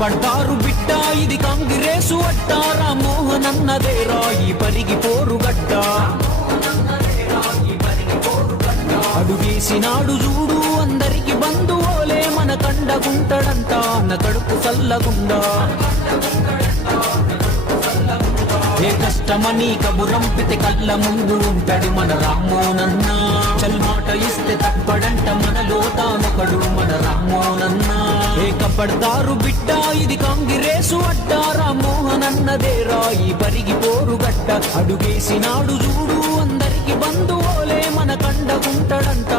పడతారు బిడ్డ ఇది కాంగ్రెసు అడ్డ రామ్మోహన్ అన్నదేరా ఈ పరిగి పోరుగడ్డ అడుగేసినాడు చూడు అందరికి బంధువులే మన కండగుంటడంట అన్న కడుపు చల్లగుండా ఏ కష్టమని కబురంపితే కళ్ళ ముందు ఉంటాడు మన రామ్మోనన్న చల్మాట ఇస్తే తప్పడంట మనలో తానొకడు మన రామ్మోనన్న ఏకపడతారు బిడ్డ ఇది కాంగ్రెసు అడ్డ రామ్మోహన్ అన్నదేరా ఈ పరిగి పోరుగడ్డ అడుగేసినాడు చూడు అందరికి బంధువులే మన కండగుంటడంట